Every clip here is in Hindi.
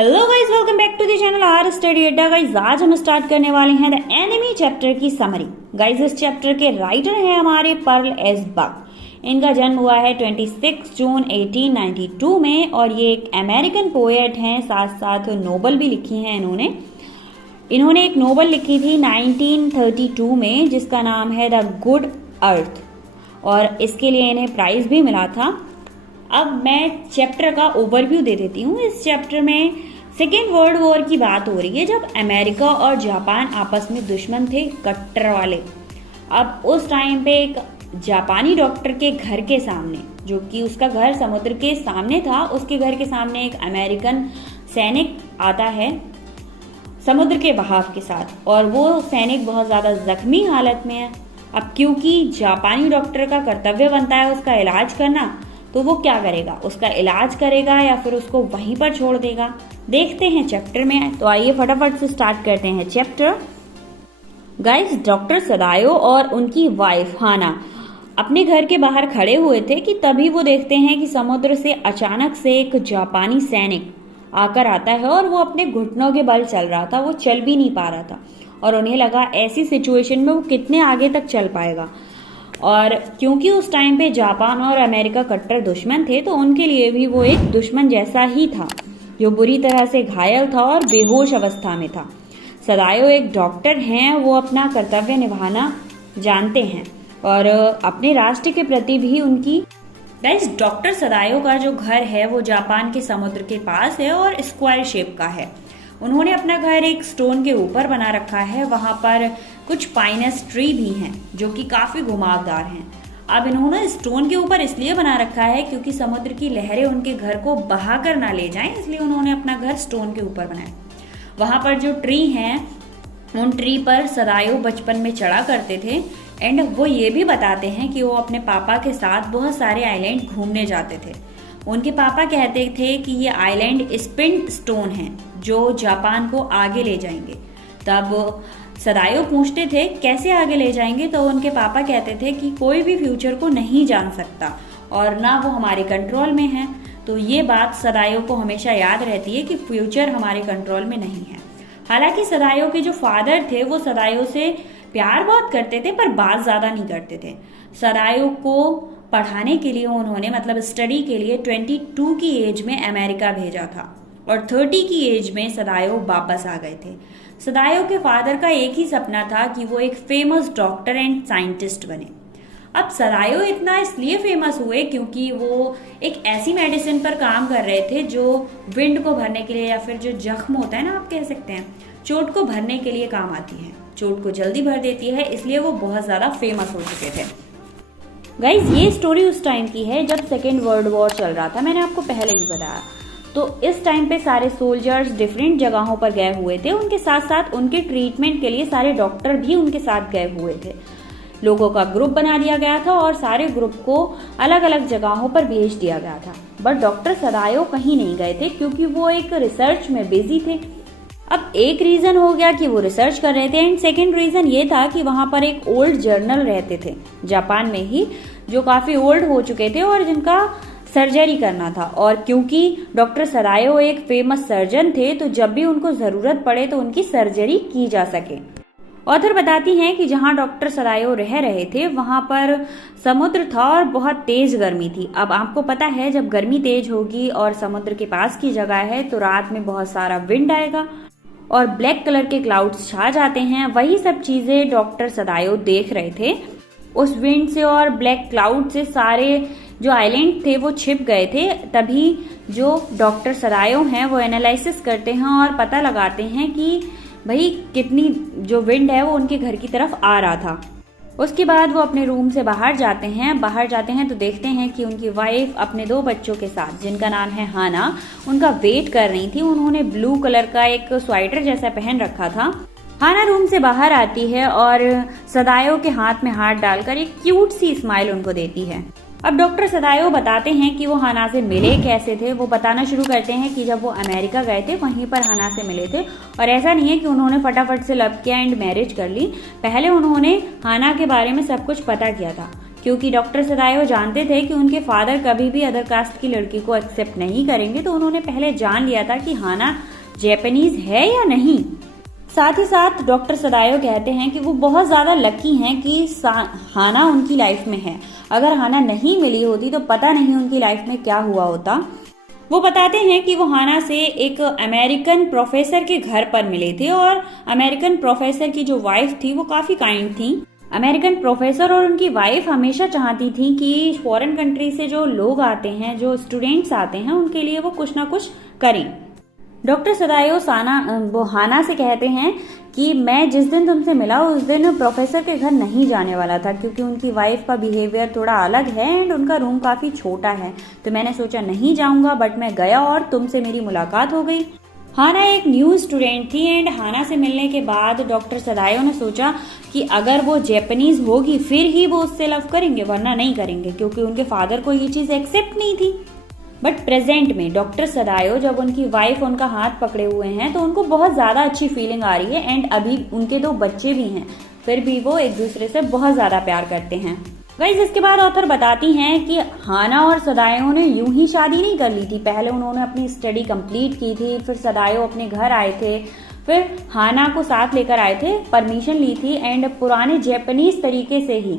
Hello guys, welcome back to the channel our Study Adda. Guys आज हम स्टार्ट करने वाले हैं द एनिमी चैप्टर की समरी। गाइस इस चैप्टर के राइटर हैं हमारे पर्ल एस बक। इनका जन्म हुआ है 26 जून 1892 में और ये एक अमेरिकन पोएट हैं, साथ साथ नोबल भी लिखी हैं इन्होंने एक नोबल लिखी थी 1932 में जिसका नाम है द गुड अर्थ और इसके लिए इन्हें प्राइज भी मिला था। अब मैं चैप्टर का ओवरव्यू दे देती हूँ। इस चैप्टर में सेकेंड वर्ल्ड वॉर की बात हो रही है जब अमेरिका और जापान आपस में दुश्मन थे, कट्टर वाले। अब उस टाइम पे एक जापानी डॉक्टर के घर के सामने, जो कि उसका घर समुद्र के सामने था, उसके घर के सामने एक अमेरिकन सैनिक आता है समुद्र के बहाव के साथ और वो सैनिक बहुत ज़्यादा जख्मी हालत में है। अब क्योंकि जापानी डॉक्टर का कर्तव्य बनता है उसका इलाज करना, तो वो क्या करेगा, उसका इलाज करेगा या फिर उसको वहीं पर छोड़ देगा, देखते हैं चैप्टर में। तो आइए फटाफट से स्टार्ट करते हैं चैप्टर। गाइस डॉक्टर सदायो और उनकी वाइफ हाना अपने घर के बाहर खड़े हुए थे कि तभी वो देखते हैं कि समुद्र से अचानक से एक जापानी सैनिक आकर आता है और वो अपने घुटनों के बल चल रहा था, वो चल भी नहीं पा रहा था और उन्हें लगा ऐसी सिचुएशन में वो कितने आगे तक चल पाएगा। और क्योंकि उस टाइम पे जापान और अमेरिका कट्टर दुश्मन थे तो उनके लिए भी वो एक दुश्मन जैसा ही था जो बुरी तरह से घायल था और बेहोश अवस्था में था। सदायो एक डॉक्टर हैं, वो अपना कर्तव्य निभाना जानते हैं और अपने राष्ट्र के प्रति भी उनकी। गाइस डॉक्टर सदायो का जो घर है वो जापान के समुद्र के पास है और स्क्वायर शेप का है। उन्होंने अपना घर एक स्टोन के ऊपर बना रखा है, वहां पर कुछ पाइनस ट्री भी हैं जो कि काफी घुमावदार हैं। अब इन्होंने स्टोन के ऊपर इसलिए बना रखा है क्योंकि समुद्र की लहरें उनके घर को बहा कर ना ले जाएं, इसलिए उन्होंने अपना घर स्टोन के ऊपर बनाया। वहां पर जो ट्री हैं उन ट्री पर सदायो बचपन में चढ़ा करते थे एंड वो ये भी बताते हैं कि वो अपने पापा के साथ बहुत सारे आइलैंड घूमने जाते थे। उनके पापा कहते थे कि ये आइलैंड स्पिन स्टोन हैं जो जापान को आगे ले जाएंगे। तब सदायो पूछते थे कैसे आगे ले जाएंगे, तो उनके पापा कहते थे कि कोई भी फ्यूचर को नहीं जान सकता और ना वो हमारे कंट्रोल में है। तो ये बात सदायो को हमेशा याद रहती है कि फ्यूचर हमारे कंट्रोल में नहीं है। हालांकि सदायो के जो फादर थे वो सदायो से प्यार बहुत करते थे पर बात ज्यादा नहीं करते थे। सदायो को पढ़ाने के लिए उन्होंने मतलब स्टडी के लिए 22 की एज में अमेरिका भेजा था और 30 की एज में सदायो वापस आ गए थे। सदायो के फादर का एक ही सपना था कि वो एक फेमस डॉक्टर एंड साइंटिस्ट बने। अब सदायो इतना इसलिए फेमस हुए क्योंकि वो एक ऐसी मेडिसिन पर काम कर रहे थे जो विंड को भरने के लिए या फिर जो जख्म होता है ना, आप कह सकते हैं, चोट को भरने के लिए काम आती है, चोट को जल्दी भर देती है, इसलिए वो बहुत ज्यादा फेमस हो चुके थे। गाइज ये स्टोरी उस टाइम की है जब सेकेंड वर्ल्ड वॉर चल रहा था, मैंने आपको पहले भी बताया। तो इस टाइम पे सारे सोल्जर्स डिफरेंट जगहों पर गए हुए थे, उनके साथ साथ उनके ट्रीटमेंट के लिए सारे डॉक्टर भी उनके साथ गए हुए थे। लोगों का ग्रुप बना दिया गया था और सारे ग्रुप को अलग अलग जगहों पर भेज दिया गया था। बट डॉक्टर सदायो कहीं नहीं गए थे क्योंकि वो एक रिसर्च में बिजी थे। अब एक रीजन हो गया कि वो रिसर्च कर रहे थे एंड सेकेंड रीजन ये था कि वहां पर एक ओल्ड जर्नल रहते थे जापान में ही, जो काफी ओल्ड हो चुके थे और जिनका सर्जरी करना था। और क्योंकि डॉक्टर सदायो एक फेमस सर्जन थे तो जब भी उनको जरूरत पड़े तो उनकी सर्जरी की जा सके। ऑथर बताती हैं कि जहां डॉक्टर सदायो रह रहे थे वहां पर समुद्र था और बहुत तेज गर्मी थी। अब आपको पता है जब गर्मी तेज होगी और समुद्र के पास की जगह है तो रात में बहुत सारा विंड आएगा और ब्लैक कलर के क्लाउड्स छा जाते हैं। वही सब चीजें डॉक्टर सदायो देख रहे थे। उस विंड से और ब्लैक क्लाउड से सारे जो आइलैंड थे वो छिप गए थे। तभी जो डॉक्टर सदायो हैं वो एनालिसिस करते हैं और पता लगाते हैं कि भाई कितनी जो विंड है वो उनके घर की तरफ आ रहा था। उसके बाद वो अपने रूम से बाहर जाते हैं तो देखते हैं कि उनकी वाइफ अपने 2 बच्चों के साथ, जिनका नाम है हाना, उनका वेट कर रही थी। उन्होंने ब्लू कलर का एक स्वेटर जैसा पहन रखा था। हाना रूम से बाहर आती है और सदायो के हाथ में हाथ डालकर एक क्यूट सी स्माइल उनको देती है। अब डॉक्टर सदायो बताते हैं कि वो हाना से मिले कैसे थे। वो बताना शुरू करते हैं कि जब वो अमेरिका गए थे वहीं पर हाना से मिले थे और ऐसा नहीं है कि उन्होंने फटाफट से लव किया एंड मैरिज कर ली। पहले उन्होंने हाना के बारे में सब कुछ पता किया था क्योंकि डॉक्टर सदायो जानते थे कि उनके फादर कभी भी अदर कास्ट की लड़की को एक्सेप्ट नहीं करेंगे। तो उन्होंने पहले जान लिया था कि हाना जापानीज है या नहीं। साथ ही साथ डॉक्टर सदायो कहते हैं कि वो बहुत ज्यादा लकी हैं कि हाना उनकी लाइफ में है। अगर हाना नहीं मिली होती तो पता नहीं उनकी लाइफ में क्या हुआ होता। वो बताते हैं कि वो हाना से एक अमेरिकन प्रोफेसर के घर पर मिले थे और अमेरिकन प्रोफेसर की जो वाइफ थी वो काफी काइंड थी। अमेरिकन प्रोफेसर और उनकी वाइफ हमेशा चाहती थी कि फॉरेन कंट्री से जो लोग आते हैं, जो स्टूडेंट्स आते हैं, उनके लिए वो कुछ ना कुछ करें। डॉक्टर सदायो वो हाना से कहते हैं कि मैं जिस दिन तुमसे मिला उस दिन प्रोफेसर के घर नहीं जाने वाला था, क्योंकि उनकी वाइफ का बिहेवियर थोड़ा अलग है एंड उनका रूम काफी छोटा है, तो मैंने सोचा नहीं जाऊंगा, बट मैं गया और तुमसे मेरी मुलाकात हो गई। हाना एक न्यू स्टूडेंट थी एंड हाना से मिलने के बाद डॉक्टर सदायो ने सोचा कि अगर वो जापानीज होगी फिर ही वो उससे लव करेंगे, वरना नहीं करेंगे, क्योंकि उनके फादर को ये चीज एक्सेप्ट नहीं थी। बट प्रेजेंट में डॉक्टर सदायो जब उनकी वाइफ उनका हाथ पकड़े हुए हैं तो उनको बहुत ज्यादा अच्छी फीलिंग आ रही है एंड अभी उनके 2 बच्चे भी हैं, फिर भी वो एक दूसरे से बहुत ज्यादा प्यार करते हैं। गाइस, इसके बाद ऑथर बताती हैं कि हाना और सदायो ने यूं ही शादी नहीं कर ली थी। पहले उन्होंने अपनी स्टडी कंप्लीट की थी, फिर सदायो अपने घर आए थे, फिर हाना को साथ लेकर आए थे, परमिशन ली थी एंड पुराने जापानीज तरीके से ही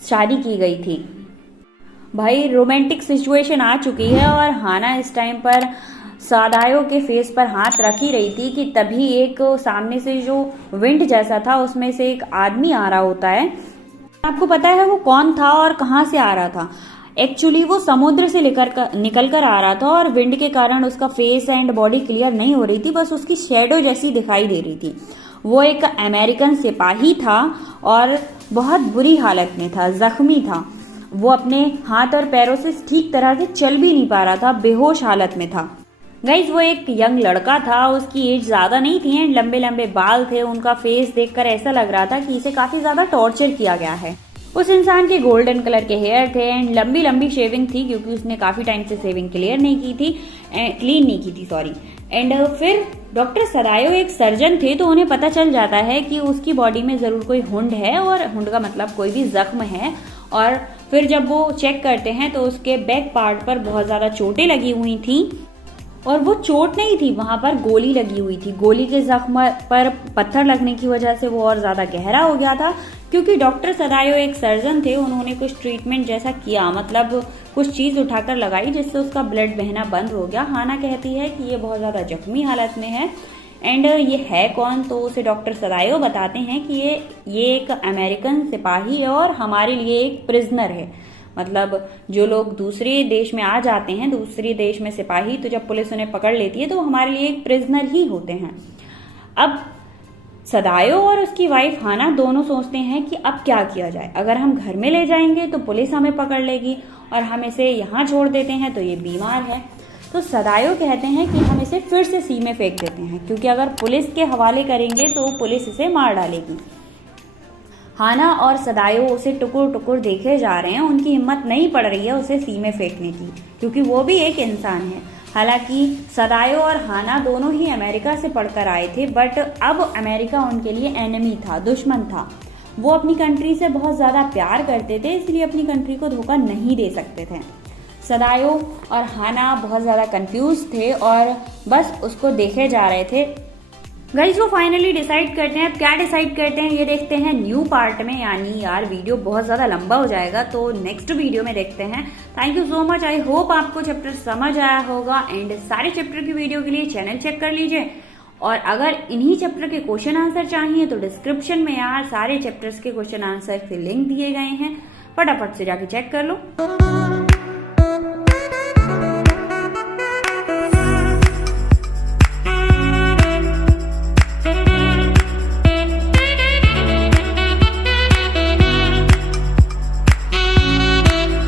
शादी की गई थी। भाई रोमांटिक सिचुएशन आ चुकी है और हाना इस टाइम पर सदायो के फेस पर हाथ रख ही रही थी कि तभी एक सामने से जो विंड जैसा था उसमें से एक आदमी आ रहा होता है। आपको पता है वो कौन था और कहां से आ रहा था? एक्चुअली वो समुद्र से निकल कर आ रहा था और विंड के कारण उसका फेस एंड बॉडी क्लियर नहीं हो रही थी, बस उसकी शेडो जैसी दिखाई दे रही थी। वो एक अमेरिकन सिपाही था और बहुत बुरी हालत में था, जख्मी था। वो अपने हाथ और पैरों से ठीक तरह से चल भी नहीं पा रहा था, बेहोश हालत में था। गाइज, वो एक यंग लड़का था, उसकी एज ज्यादा नहीं थी एंड लंबे लंबे बाल थे। उनका फेस देखकर ऐसा लग रहा था कि इसे काफी ज्यादा टॉर्चर किया गया है। उस इंसान के गोल्डन कलर के हेयर थे एंड लंबी लंबी शेविंग थी, क्योंकि उसने काफी टाइम से शेविंग क्लियर नहीं की थी, क्लीन नहीं की थी, सॉरी। एंड फिर डॉक्टर सदायो एक सर्जन थे, तो उन्हें पता चल जाता है कि उसकी बॉडी में जरूर कोई हुंड है, और हुंड का मतलब कोई भी जख्म है। और फिर जब वो चेक करते हैं तो उसके बैक पार्ट पर बहुत ज्यादा चोटें लगी हुई थी, और वो चोट नहीं थी, वहां पर गोली लगी हुई थी। गोली के जख्म पर पत्थर लगने की वजह से वो और ज्यादा गहरा हो गया था। क्योंकि डॉक्टर सदायो एक सर्जन थे, उन्होंने कुछ ट्रीटमेंट जैसा किया, मतलब कुछ चीज उठाकर लगाई जिससे उसका ब्लड बहना बंद हो गया। हाना कहती है कि ये बहुत ज्यादा जख्मी हालत में है एंड ये है कौन, तो उसे डॉक्टर सदायो बताते हैं कि ये एक अमेरिकन सिपाही है और हमारे लिए एक प्रिजनर है। मतलब जो लोग दूसरे देश में आ जाते हैं, दूसरे देश में सिपाही, तो जब पुलिस उन्हें पकड़ लेती है तो वो हमारे लिए एक प्रिजनर ही होते हैं। अब सदायो और उसकी वाइफ हाना दोनों सोचते हैं कि अब क्या किया जाए। अगर हम घर में ले जाएंगे तो पुलिस हमें पकड़ लेगी, और हम इसे यहाँ छोड़ देते हैं तो ये बीमार है। तो सदायो कहते हैं कि हम इसे फिर से सी में फेंक देते हैं, क्योंकि अगर पुलिस के हवाले करेंगे तो पुलिस इसे मार डालेगी। हाना और सदायो उसे टुकुर टुकुर देखे जा रहे हैं, उनकी हिम्मत नहीं पड़ रही है उसे सी में फेंकने की, क्योंकि वो भी एक इंसान है। हालांकि सदायो और हाना दोनों ही अमेरिका से पढ़कर आए थे, बट अब अमेरिका उनके लिए एनिमी था, दुश्मन था। वो अपनी कंट्री से बहुत ज्यादा प्यार करते थे, इसलिए अपनी कंट्री को धोखा नहीं दे सकते थे। सदायो और हाना बहुत ज्यादा कंफ्यूज थे और बस उसको देखे जा रहे थे। गाइस, वो फाइनली डिसाइड करते हैं। क्या डिसाइड करते हैं ये देखते हैं न्यू पार्ट में, यानी यार वीडियो बहुत ज्यादा लंबा हो जाएगा, तो नेक्स्ट वीडियो में देखते हैं। Thank you so much. I hope आपको चैप्टर समझ आया होगा एंड सारे चैप्टर की वीडियो के लिए चैनल चेक कर लीजिए। और अगर इन्हीं चैप्टर के क्वेश्चन आंसर चाहिए तो डिस्क्रिप्शन में यार सारे चैप्टर्स के क्वेश्चन आंसर के लिंक दिए गए हैं, फटाफट से जाके चेक कर लो।